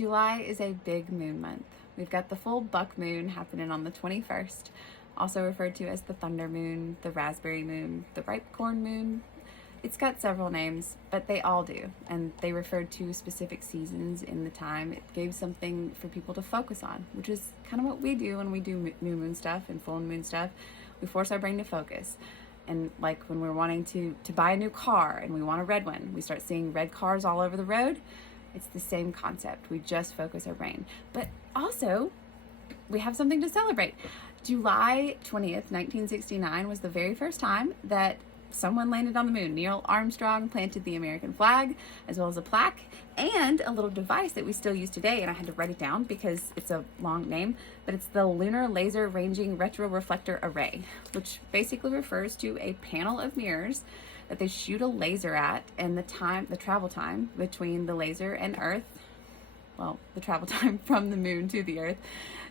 July is a big moon month. We've got the full buck moon happening on the 21st, also referred to as the thunder moon, the raspberry moon, the ripe corn moon. It's got several names, but they all do, and they referred to specific seasons in the time. It gave something for people to focus on, which is kind of what we do when we do new moon stuff and full moon stuff. We force our brain to focus. And like when we're wanting to buy a new car and we want a red one, we start seeing red cars all over the road. It's the same concept. We just focus our brain. But also, we have something to celebrate. July 20th, 1969 was the very first time that someone landed on the moon. Neil Armstrong planted the American flag, as well as a plaque and a little device that we still use today. And I had to write it down because it's a long name, but it's the Lunar Laser Ranging Retroreflector Array, which basically refers to a panel of mirrors that they shoot a laser at, and the travel time between the laser and Earth, well, the travel time from the moon to the Earth,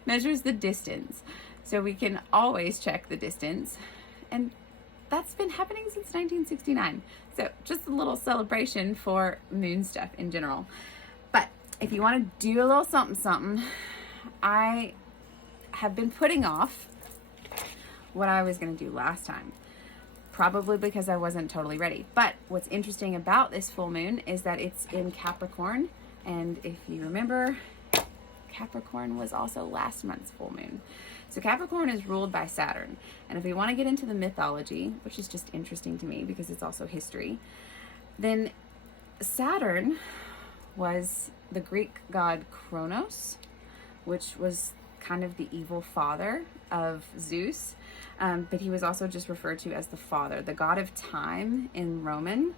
measures the distance. So we can always check the distance. And that's been happening since 1969. So just a little celebration for moon stuff in general. But if you want to do a little something, I have been putting off what I was going to do last time. Probably because I wasn't totally ready. But what's interesting about this full moon is that it's in Capricorn. And if you remember, Capricorn was also last month's full moon. So Capricorn is ruled by Saturn. And if we want to get into the mythology, which is just interesting to me because it's also history, then Saturn was the Greek god Kronos, which was kind of the evil father of Zeus. But he was also just referred to as the father, the god of time in Roman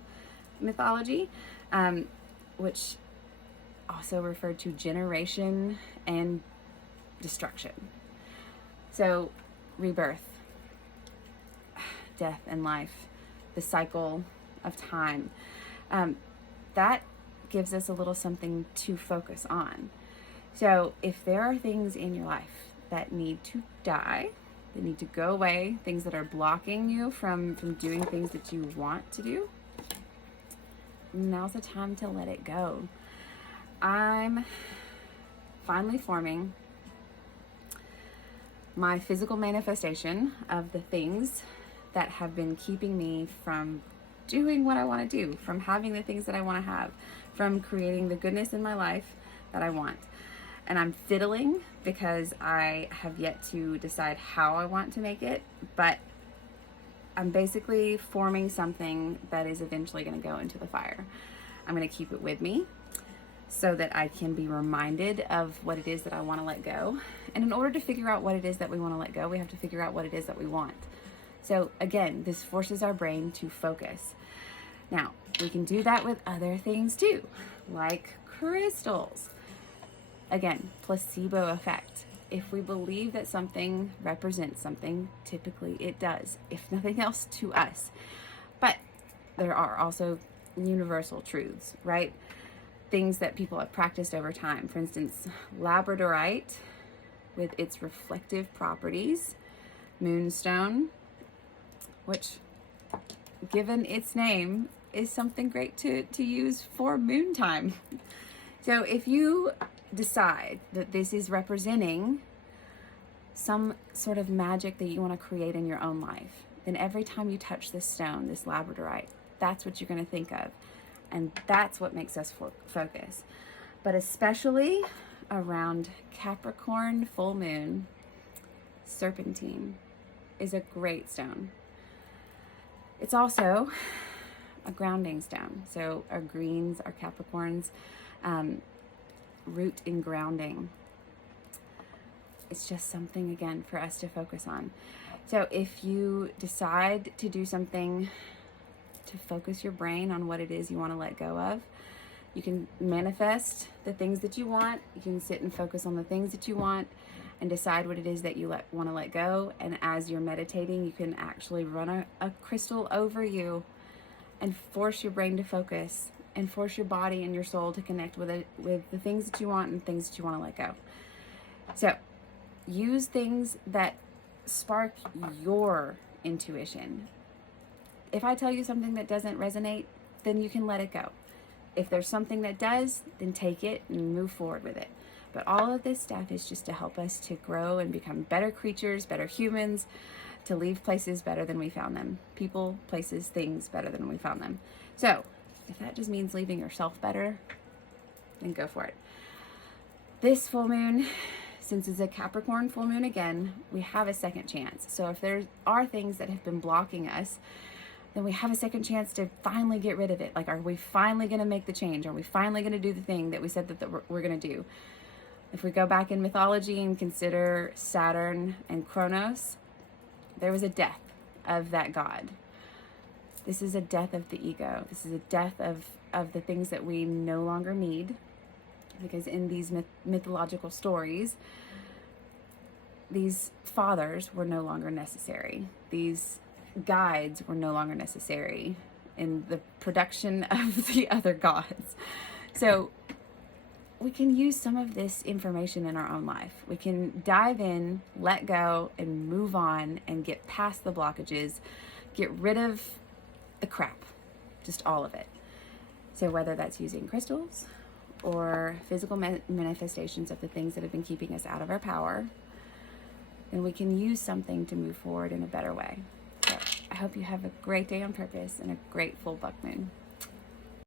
mythology, which also referred to generation and destruction. So rebirth, death and life, the cycle of time, that gives us a little something to focus on. So if there are things in your life that need to die, that need to go away, things that are blocking you from doing things that you want to do, now's the time to let it go. I'm finally forming my physical manifestation of the things that have been keeping me from doing what I want to do, from having the things that I want to have, from creating the goodness in my life that I want. And I'm fiddling because I have yet to decide how I want to make it, but I'm basically forming something that is eventually going to go into the fire. I'm going to keep it with me so that I can be reminded of what it is that I want to let go. And in order to figure out what it is that we want to let go, we have to figure out what it is that we want. So again, this forces our brain to focus. Now, we can do that with other things too, like crystals. Again, placebo effect. If we believe that something represents something, typically it does, if nothing else to us. But there are also universal truths, right? Things that people have practiced over time. For instance, labradorite with its reflective properties, moonstone, which given its name is something great to use for moon time. So if you decide that this is representing some sort of magic that you want to create in your own life, then every time you touch this stone, this labradorite, that's what you're going to think of. And that's what makes us focus. But especially around Capricorn full moon, serpentine is a great stone. It's also a grounding stone. So our greens, our Capricorns, root in grounding. It's just something, again, for us to focus on. So if you decide to do something to focus your brain on what it is you want to let go of, you can manifest the things that you want. You can sit and focus on the things that you want and decide what it is that you want to let go. And as you're meditating, you can actually run a crystal over you and force your brain to focus and force your body and your soul to connect with the things that you want and things that you want to let go. So use things that spark your intuition. If I tell you something that doesn't resonate, then you can let it go. If there's something that does, then take it and move forward with it. But all of this stuff is just to help us to grow and become better creatures, better humans, to leave places better than we found them. People, places, things better than we found them. So if that just means leaving yourself better, then go for it. This full moon, since it's a Capricorn full moon again, we have a second chance. So if there are things that have been blocking us, then we have a second chance to finally get rid of it. Like, are we finally going to make the change? Are we finally going to do the thing that we said that we're going to do? If we go back in mythology and consider Saturn and Kronos, there was a death of that god. This is a death of the ego. This is a death of the things that we no longer need. Because in these mythological stories, these fathers were no longer necessary. These guides were no longer necessary in the production of the other gods. So we can use some of this information in our own life. We can dive in, let go, and move on and get past the blockages, get rid of the crap, just all of it. So whether that's using crystals or physical manifestations of the things that have been keeping us out of our power, then we can use something to move forward in a better way. So I hope you have a great day on purpose and a great full buck moon.